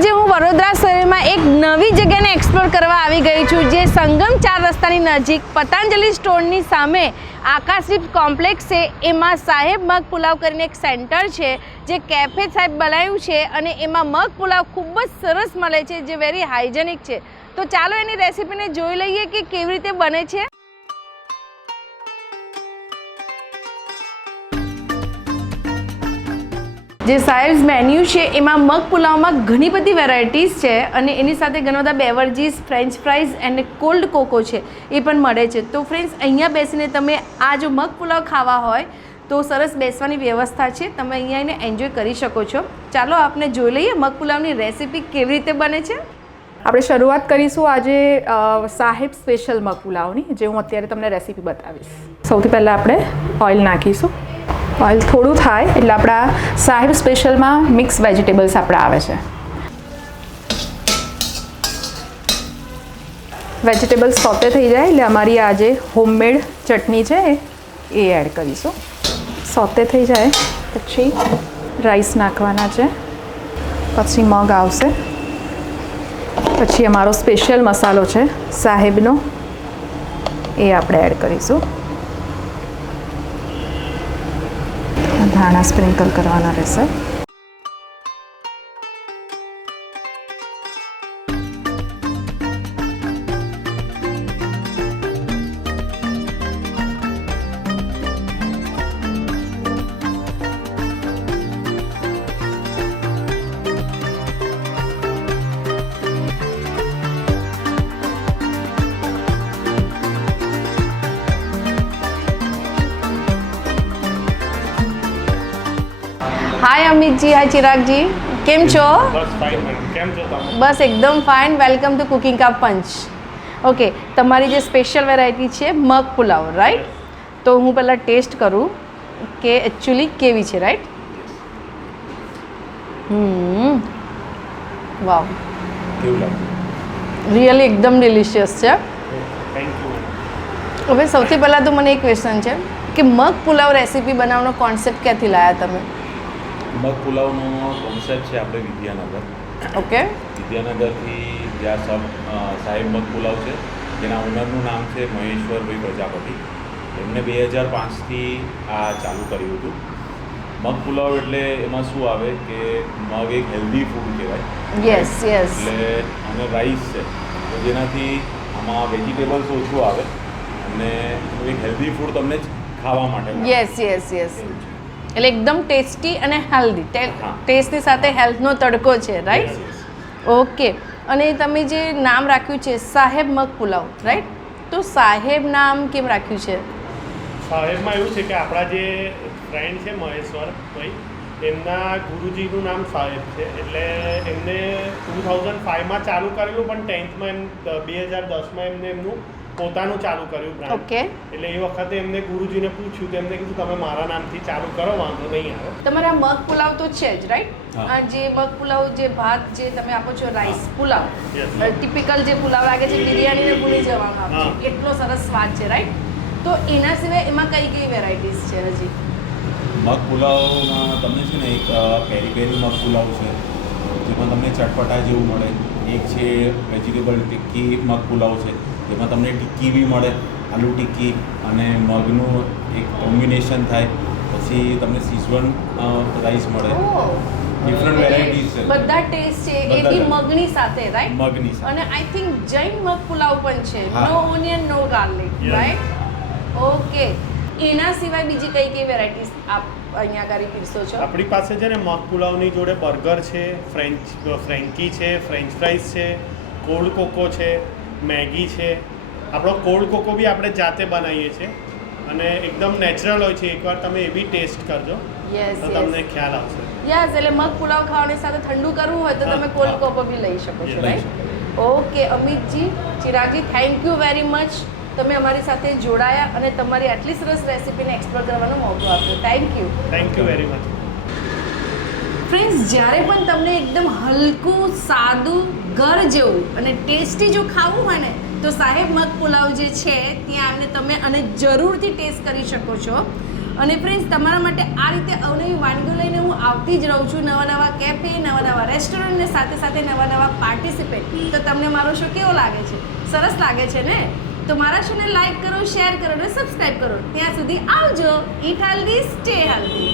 આજે હું વડોદરા શહેરમાં એક નવી જગ્યાને એક્સપ્લોર કરવા આવી ગઈ છું, જે સંગમ 4 રસ્તાની નજીક પતંજલિ સ્ટોરની સામે આકાશદીપ કોમ્પ્લેક્સ છે. એમાં સાહેબ મગ પુલાવ કરીને એક સેન્ટર છે, જે કેફે સાહેબ બનાવ્યું છે અને એમાં મગ પુલાવ ખૂબ જ સરસ મળે છે, જે વેરી હાઇજેનિક છે. તો ચાલો એની રેસીપીને જોઈ લઈએ કે કેવી રીતે બને છે. જે સાહેબ્સ મેન્યુ છે એમાં મગ પુલાવમાં ઘણી બધી વેરાયટીઝ છે અને એની સાથે ઘણા બધા બેવરેજીસ, ફ્રેન્ચ ફ્રાઈઝ અને કોલ્ડ કોકો છે એ પણ મળે છે. તો ફ્રેન્ડ્સ, અહીંયા બેસીને તમે આ જો મગ પુલાવ ખાવા હોય તો સરસ બેસવાની વ્યવસ્થા છે, તમે અહીંયા આવીને એન્જોય કરી શકો છો. ચાલો આપણે જોઈ લઈએ મગ પુલાવની રેસીપી કેવી રીતે બને છે. આપણે શરૂઆત કરીશું આજે સાહેબ સ્પેશિયલ મગ પુલાવની, જે હું અત્યારે તમને રેસીપી બતાવીશ. સૌથી પહેલાં આપણે ઓઇલ નાખીશું. ઓઇલ થોડું થાય એટલે આપણા સાહેબ સ્પેશિયલમાં મિક્સ વેજીટેબલ્સ આપણા આવે છે. વેજીટેબલ્સ સોતે થઈ જાય એટલે અમારી આ જે હોમમેડ ચટણી છે એ એડ કરીશું. સોતે થઈ જાય પછી રાઈસ નાખવાના છે, પછી મગ આવશે, પછી અમારો સ્પેશિયલ મસાલો છે સાહેબનો, એ આપણે એડ કરીશું. ધાણા સ્પ્રિંકલ કરવાના રહેશે. હાય અમિતજી, હાય ચિરાગજી, કેમ છો? બસ ફાઇન. કેમ છો તમે? બસ એકદમ ફાઇન. વેલકમ ટુ કુકિંગ કા પંચ. ઓકે, તમારી જે સ્પેશિયલ વેરાયટી છે મગ પુલાવ, રાઈટ? તો હું પહેલાં ટેસ્ટ કરું કે એકચ્યુઅલી કેવી છે, રાઈટ? વાવ, કેવું લાગ્યું? રિયલી એકદમ ડિલિશિયસ છે. Thank you. હવે સૌથી પહેલાં તો મને એક ક્વેશ્ચન છે કે મગ પુલાવ રેસીપી બનાવવાનો કોન્સેપ્ટ ક્યાંથી લાવ્યા તમે? મગ પુલાવનો કોન્સેપ્ટ છે આપણે વિદ્યાનગર. ઓકે. વિદ્યાનગરથી જ્યાં સાહેબ મગ પુલાવ છે, જેના ઓનરનું નામ છે મહેશ્વરભાઈ પ્રજાપતિ. એમને 2005થી આ ચાલુ કર્યું હતું. મગ પુલાવ એટલે એમાં શું આવે કે મગ એક હેલ્ધી ફૂડ કહેવાય. Yes yes. એટલે અને રાઈસ છે, તો જેનાથી આમાં વેજીટેબલ્સ ઓછું આવે અને એક હેલ્ધી ફૂડ તમને ખાવા માટે મળે. Yes yes yes. એટલે એકદમ ટેસ્ટી અને હેલ્ધી. ટેસ્ટની સાથે હેલ્થનો તડકો છે, રાઈટ? ઓકે. અને તમે જે નામ રાખ્યું છે સાહેબ મગ પુલાવ, રાઈટ? તો સાહેબ નામ કેમ રાખ્યું છે? સાહેબમાં એવું છે કે આપણા જે ફ્રેન્ડ છે મહેશ્વર ભાઈ, એમના ગુરુજીનું નામ સાહેબ છે. એટલે એમને 2005માં ચાલુ કરેલું, પણ 10થમાં 2010માં એમને એમનું પોતાનું ચાલુ કર્યું બ્રાન્ડ. ઓકે. એટલે એ વખતે એમને ગુરુજીને પૂછ્યું તો એમને કીધું તમે મારા નામથી ચાલુ કરો, વાંધો નહીં આવે. તમારા મગ પુલાવ તો છે જ, રાઈટ? હા. આ જે મગ પુલાવ, જે ભાત જે તમે આપો છો, રાઈસ પુલાવ, Yes. ટિપિકલ જે પુલાવ લાગે છે, બિરયાનીને ભૂલી જવામાં આવે છે, એટલો સરસ સ્વાદ છે, રાઈટ? તો એના સિવાય એમાં કઈ કઈ વેરાયટીઝ છે હજી? મગ પુલાવમાં તમને છે ને એક પેરી પેરી મગ પુલાવ છે, જેમાં તમને ચટપટા જેવું મળે. એક છે વેજીટેબલ ટિક્કી મગ પુલાવ છે, જેમાં તમને ટિક્કી બી મળે, આલુ ટિક્કી અને મગનું એક કોમ્બિનેશન થાય. પછી તમને સિઝવન રાઈસ મળે. ડિફરન્ટ વેરાયટીઝ છે, બધા ટેસ્ટ છે, એ બધા બી જ. મગની સાથે, રાઈટ? મગની સાથે. અને આઈ થિંક જૈન મગ પુલાવ પણ છે, હા. નો ઓનિયન નો ગાર્લિક, Yes. રાઈટ? ઓકે. એના સિવાય બીજી કઈ કઈ વેરાયટીઝ આપ અહીંયા આગળ પીરસો છો? આપણી પાસે છે ને મગ પુલાવની જોડે બર્ગર છે, ફ્રેન્કી છે, ફ્રેન્ચ ફ્રાઈઝ છે, કોલ્ડ કોકો છે, મેગી છે. આપણો કોલ્ડ કોકો બી આપણે જાતે બનાવીએ છીએ અને એકદમ નેચરલ હોય છે. એકવાર તમે એ બી ટેસ્ટ કરજો યસ તો તમને ખ્યાલ આવશે. યસ. એટલે મગ પુલાવ ખાવાની સાથે ઠંડુ કરવું હોય તો હા, તમે કોલ્ડ હા. કોકો બી લઈ શકો છો, લઈ right? Okay Amitji, Chiragji, thank you very much. તમે અમારી સાથે જોડાયા અને તમારી આટલી સરસ રેસીપીને એક્સપ્લોર કરવાનો મોકો આપ્યો. Thank you. Thank you very much. Friends, જ્યારે પણ તમને એકદમ હલકું, સાદું, ઘર જેવું અને ટેસ્ટી જો ખાવું હોય ને, તો સાહેબ મગ પુલાવ જે છે ત્યાં આવીને તમે અને જરૂરથી ટેસ્ટ કરી શકો છો. અને ફ્રેન્ડ્સ તમારા માટે આ રીતે અવનવી વાનગીઓ લઈને હું આવતી જ રહું છું, નવા કેફે, નવા રેસ્ટોરન્ટ ને સાથે સાથે નવા પાર્ટિસિપેટ. તો તમને મારો શો કેવો લાગે છે? સરસ લાગે છે ને? તો મારા શોને લાઈક કરો, શેર કરો અને સબસ્ક્રાઈબ કરો. ત્યાં સુધી આવજો. ઈટ હેલ્ધી, સ્ટે હેલ્ધી.